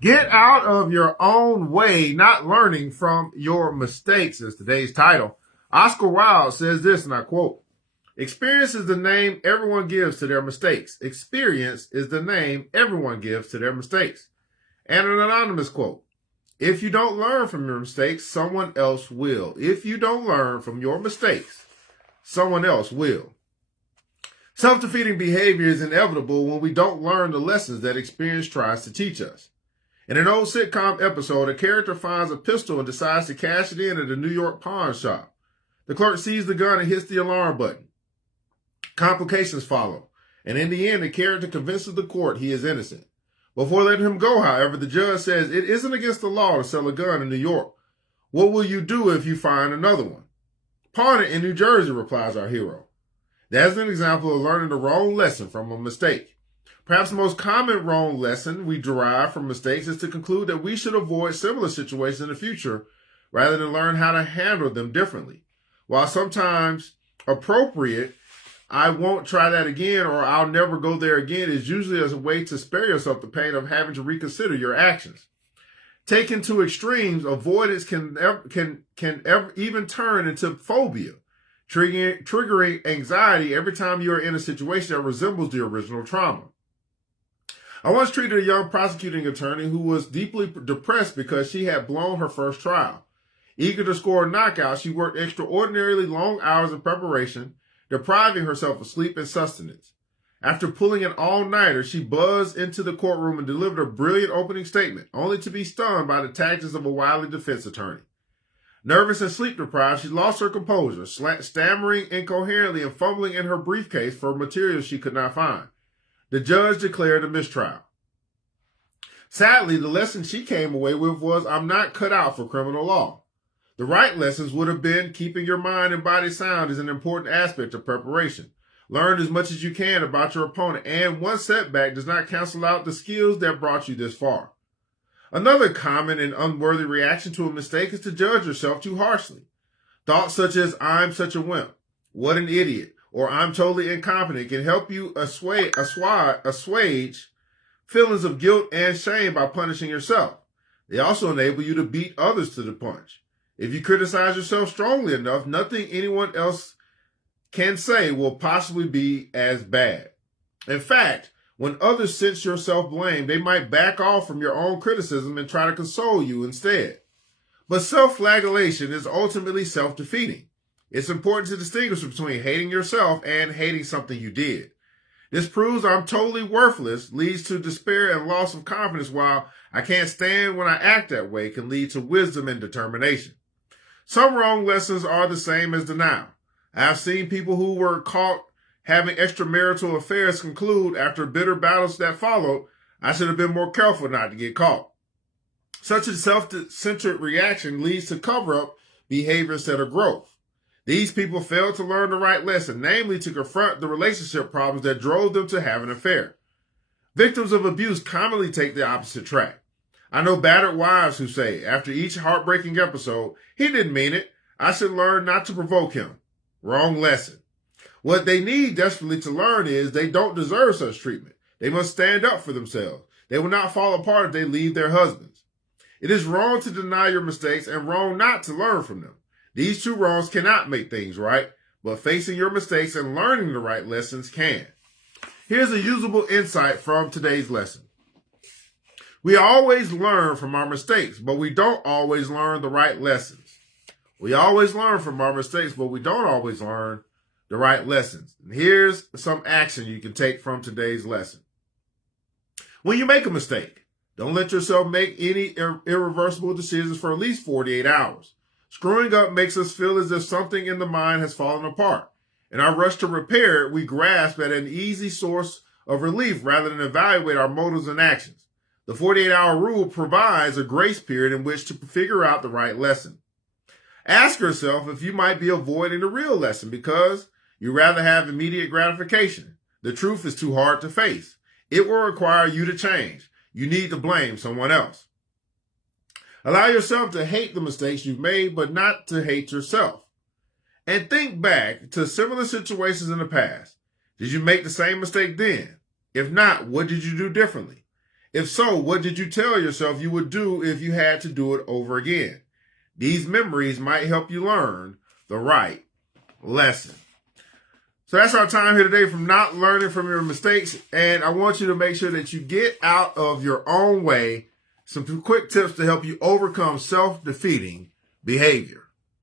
Get out of your own way, not learning from your mistakes is today's title. Oscar Wilde says this, and I quote, "Experience is the name everyone gives to their mistakes. Experience is the name everyone gives to their mistakes." And an anonymous quote, "If you don't learn from your mistakes, someone else will. If you don't learn from your mistakes, someone else will." Self-defeating behavior is inevitable when we don't learn the lessons that experience tries to teach us. In an old sitcom episode, a character finds a pistol and decides to cash it in at a New York pawn shop. The clerk sees the gun and hits the alarm button. Complications follow, and in the end, the character convinces the court he is innocent. Before letting him go, however, the judge says it isn't against the law to sell a gun in New York. What will you do if you find another one? Pawn it in New Jersey, replies our hero. That's an example of learning the wrong lesson from a mistake. Perhaps the most common wrong lesson we derive from mistakes is to conclude that we should avoid similar situations in the future rather than learn how to handle them differently. While sometimes appropriate, "I won't try that again" or "I'll never go there again" is usually as a way to spare yourself the pain of having to reconsider your actions. Taken to extremes, avoidance can even turn into phobia, triggering anxiety every time you are in a situation that resembles the original trauma. I once treated a young prosecuting attorney who was deeply depressed because she had blown her first trial. Eager to score a knockout, she worked extraordinarily long hours in preparation, depriving herself of sleep and sustenance. After pulling an all-nighter, she buzzed into the courtroom and delivered a brilliant opening statement, only to be stunned by the tactics of a wily defense attorney. Nervous and sleep-deprived, she lost her composure, stammering incoherently and fumbling in her briefcase for materials she could not find. The judge declared a mistrial. Sadly, the lesson she came away with was, "I'm not cut out for criminal law." The right lessons would have been keeping your mind and body sound is an important aspect of preparation. Learn as much as you can about your opponent, and one setback does not cancel out the skills that brought you this far. Another common and unworthy reaction to a mistake is to judge yourself too harshly. Thoughts such as "I'm such a wimp," "what an idiot," or "I'm totally incompetent" can help you assuage feelings of guilt and shame by punishing yourself. They also enable you to beat others to the punch. If you criticize yourself strongly enough, nothing anyone else can say will possibly be as bad. In fact, when others sense your self-blame, they might back off from your own criticism and try to console you instead. But self-flagellation is ultimately self-defeating. It's important to distinguish between hating yourself and hating something you did. This proves I'm totally worthless leads to despair and loss of confidence, while "I can't stand when I act that way" can lead to wisdom and determination. Some wrong lessons are the same as denial. I have seen people who were caught having extramarital affairs conclude after bitter battles that followed, "I should have been more careful not to get caught." Such a self-centered reaction leads to cover-up behavior instead of growth. These people failed to learn the right lesson, namely to confront the relationship problems that drove them to have an affair. Victims of abuse commonly take the opposite track. I know battered wives who say, after each heartbreaking episode, "He didn't mean it. I should learn not to provoke him." Wrong lesson. What they need desperately to learn is they don't deserve such treatment. They must stand up for themselves. They will not fall apart if they leave their husbands. It is wrong to deny your mistakes and wrong not to learn from them. These two wrongs cannot make things right, but facing your mistakes and learning the right lessons can. Here's a usable insight from today's lesson. We always learn from our mistakes, but we don't always learn the right lessons. We always learn from our mistakes, but we don't always learn the right lessons. And here's some action you can take from today's lesson. When you make a mistake, don't let yourself make any irreversible decisions for at least 48 hours. Screwing up makes us feel as if something in the mind has fallen apart. In our rush to repair it, we grasp at an easy source of relief rather than evaluate our motives and actions. The 48-hour rule provides a grace period in which to figure out the right lesson. Ask yourself if you might be avoiding the real lesson because you rather have immediate gratification. The truth is too hard to face. It will require you to change. You need to blame someone else. Allow yourself to hate the mistakes you've made, but not to hate yourself. And think back to similar situations in the past. Did you make the same mistake then? If not, what did you do differently? If so, what did you tell yourself you would do if you had to do it over again? These memories might help you learn the right lesson. So that's our time here today from not learning from your mistakes. And I want you to make sure that you get out of your own way. Some quick tips to help you overcome self-defeating behavior.